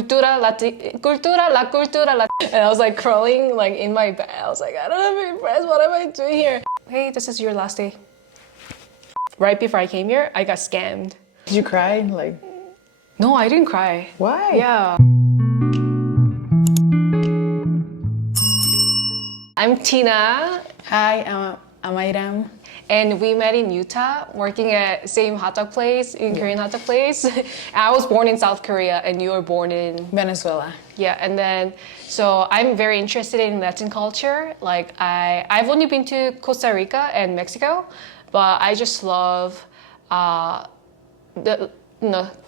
And I was like crawling like in my bed. I was like, I don't have any friends. What am I doing here? Hey, this is your last day. Right before I came here, I got scammed. Did you cry? Like, No, I didn't cry. why? Yeah. I'm Tina. Hi, I'm Airam. And we met in Utah, working at same hot dog place, in Korean hot dog place. I was born in South Korea and you were born in Venezuela. Yeah, and then, so I'm very interested in Latin culture. Like I've only been to Costa Rica and Mexico, but I just love the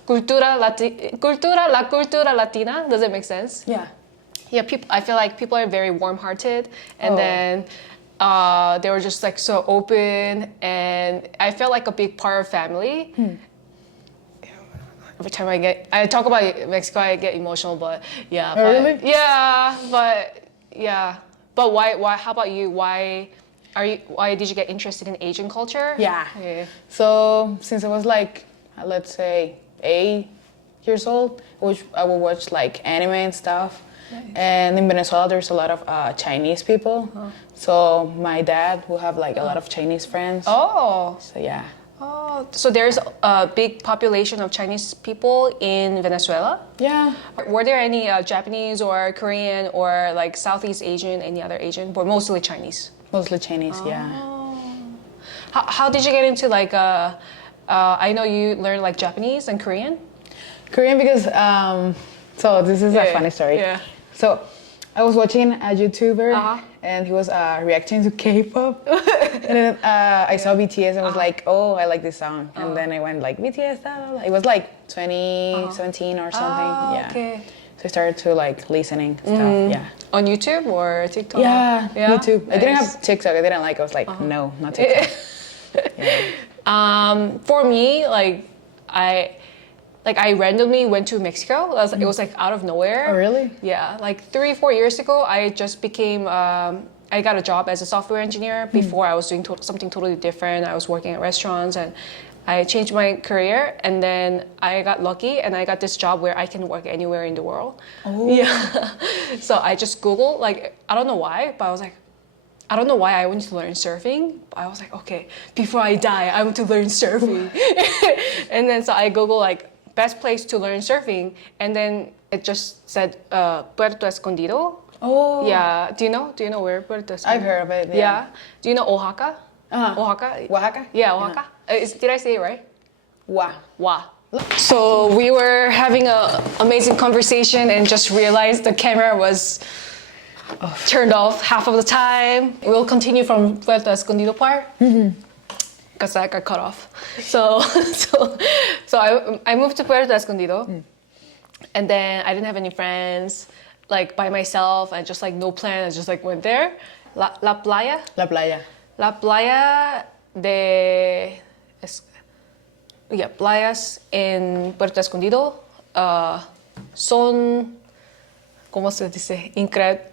cultura latina. Does it make sense? Yeah. Yeah, I feel like people are very warm-hearted, and then they were just like so open, and I felt like a big part of family. Every time I talk about Mexico, I get emotional, but yeah. Oh, really? Yeah, but why? How about you? Why did you get interested in Asian culture? Yeah. So since I was like, let's say 8 years old, which I would watch like anime and stuff. Nice. And in Venezuela, there's a lot of Chinese people. So my dad will have like a lot of Chinese friends. Oh. So yeah. Oh, so there's a big population of Chinese people in Venezuela? Yeah. Were there any Japanese or Korean or like Southeast Asian, any other Asian, but mostly Chinese? Mostly Chinese, yeah. How did you get into like, I know you learned like Japanese and Korean? Korean because, so this is a funny story. Yeah. So I was watching a YouTuber and he was reacting to K-pop. And then I saw BTS and was like, oh, I like this song. And then I went like, BTS, blah, blah, blah. It was like 2017 or something. Yeah. Okay. So I started to like listening stuff, yeah. On YouTube or TikTok? Yeah, YouTube. Nice. I didn't have TikTok. I didn't like. I was like, no, not TikTok. For me, like I randomly went to Mexico. It was like out of nowhere. Oh, really? Yeah, like 3-4 years ago, I just became. I got a job as a software engineer. Before I was doing something totally different. I was working at restaurants and I changed my career, and then I got lucky and I got this job where I can work anywhere in the world. Oh. Yeah. So I just Googled, like, I don't know why, but I was like, I don't know why I wanted to learn surfing. But I was like, okay, before I die, I want to learn surfing. And then so I Googled like best place to learn surfing, and then it just said Puerto Escondido. Oh. Yeah. Do you know where Puerto Escondido? I've heard of it. Yeah. Do you know Oaxaca? Oaxaca? Oaxaca? Yeah, Oaxaca. Did I say it right? Wa. So we were having an amazing conversation and just realized the camera was turned off half of the time. We'll continue from Puerto Escondido part because that got cut off. So I moved to Puerto Escondido, and then I didn't have any friends. Like by myself, I just like no plan. I just like went there. La playa. La playa. La playa de... playas en Puerto Escondido son, ¿cómo se dice? Increíbles.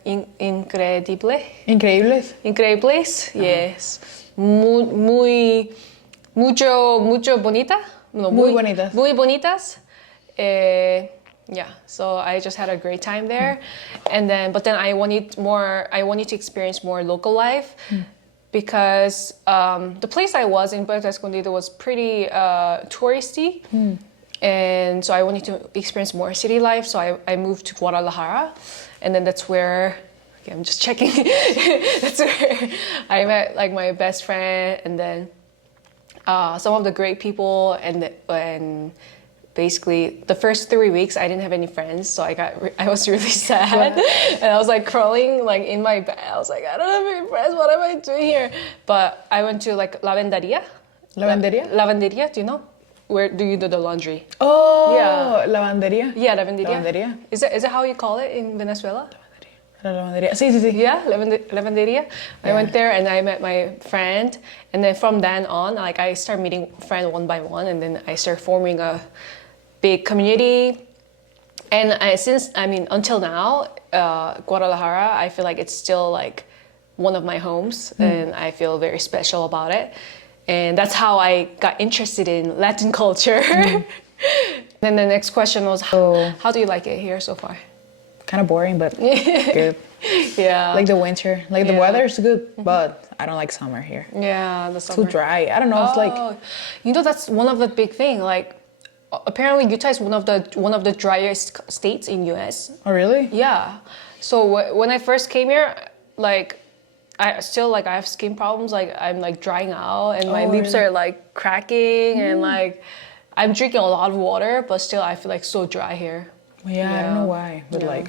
Increíbles? Yes. Mucho bonita. No, muy bonitas. Muy bonitas. Yeah, so I just had a great time there. But then I wanted to experience more local life. Because the place I was in Puerto Escondido was pretty touristy, and so I wanted to experience more city life. So I moved to Guadalajara, and then that's where I'm just checking. That's where I met like my best friend, and then some of the great people, and basically the first 3 weeks I didn't have any friends, so I was really sad. And I was like crawling like in my bed. I was like, I don't have any friends, what am I doing here? But I went to like lavanderia. Lavanderia, do you know? Where do you do the laundry? Oh, yeah. Lavanderia. Yeah, lavanderia. Lavanderia. Is that how you call it in Venezuela? Lavanderia. Sí. Yeah, lavanderia. I went there and I met my friend, and then from then on, like I started meeting friends one by one, and then I started forming a big community. And until now, Guadalajara, I feel like it's still like one of my homes, and I feel very special about it. And that's how I got interested in Latin culture. Then the next question was, how do you like it here so far? Kind of boring, but good. Yeah. Like the winter. Like the weather is good, but I don't like summer here. Yeah, the summer. Too dry. I don't know. It's like, you know, that's one of the big thing. Like, apparently Utah is one of the driest states in US. oh really? Yeah. So when I first came here, like, I have skin problems. Like, I'm like drying out, and my lips really? are like cracking, and like, I'm drinking a lot of water, but still I feel like so dry here. Yeah, I don't know why, but like.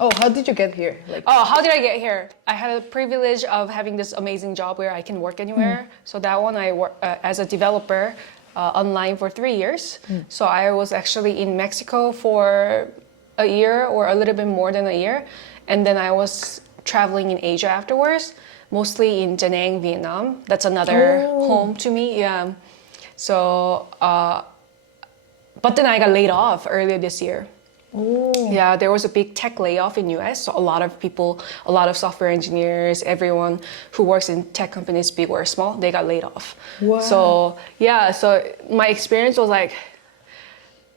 Oh, how did you get here? Like, oh, how did I get here? I had a privilege of having this amazing job where I can work anywhere. So that one I work as a developer online for 3 years. So I was actually in Mexico for a year or a little bit more than a year, and then I was traveling in Asia afterwards, mostly in Da Nang, Vietnam. That's another home to me. Yeah. So, but then I got laid off earlier this year. oh, Yeah, there was a big tech layoff in US. So a lot of people, a lot of software engineers, everyone who works in tech companies, big or small, they got laid off. Wow. So yeah, so my experience was like,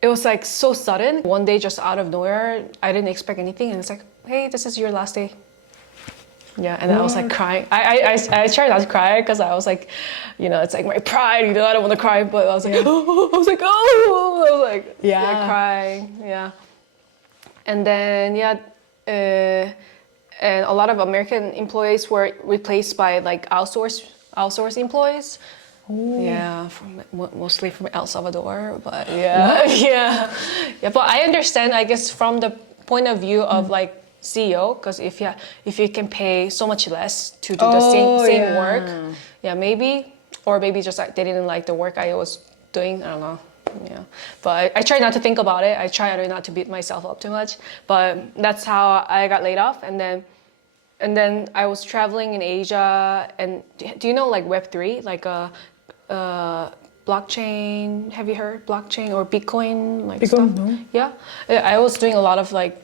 it was like so sudden. One day, just out of nowhere, I didn't expect anything, and it's like, hey, this is your last day. Yeah, and I was like crying. I tried not to cry because I was like, you know, it's like my pride. You know, I don't want to cry, but I was like, yeah, crying. Yeah. And then and a lot of American employees were replaced by like outsourced employees. Ooh. Yeah, mostly from El Salvador, but yeah, yeah. But I understand, I guess, from the point of view of like CEO, because if you can pay so much less to do the same work, yeah, maybe, or maybe just like they didn't like the work I was doing. I don't know. Yeah, but I try not to think about it. I try not to beat myself up too much. But that's how I got laid off, and then I was traveling in Asia. And do you know like Web3, like blockchain? Have you heard blockchain or Bitcoin like Bitcoin, stuff? no. Yeah, I was doing a lot of like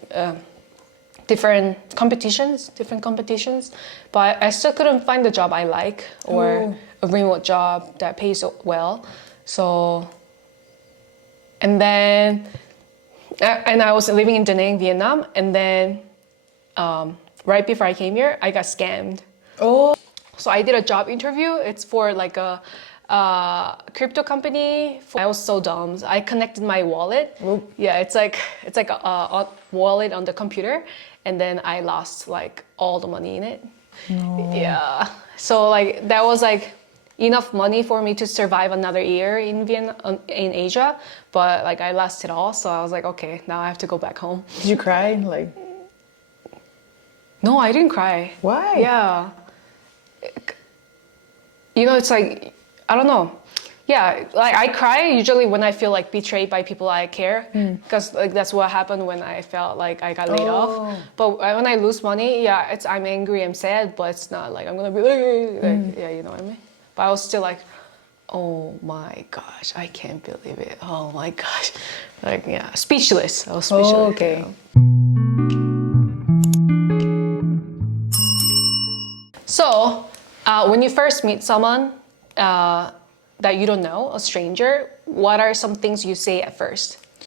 different competitions, but I still couldn't find the job I like or a remote job that pays well. So. And then, and I was living in Da Nang, Vietnam, and then right before I came here, I got scammed. Oh. So I did a job interview. It's for like a crypto company. I was so dumb. I connected my wallet. Oop. Yeah, it's like a wallet on the computer, and then I lost like all the money in it. No. Yeah. So like that was like enough money for me to survive another year in in Asia, but like I lost it all. So I was like, okay, now I have to go back home. Did you cry? Like, no, I didn't cry. Why? Yeah. You know, it's like, I don't know. Yeah, like I cry usually when I feel like betrayed by people I care, because like that's what happened when I felt like I got laid off. But when I lose money, yeah, I'm angry, I'm sad, but it's not like I'm gonna be like yeah, you know what I mean? But I was still like, oh my gosh, I can't believe it. Oh my gosh. Like, yeah, speechless. I was speechless. Oh, okay. So, when you first meet someone that you don't know, a stranger, what are some things you say at first?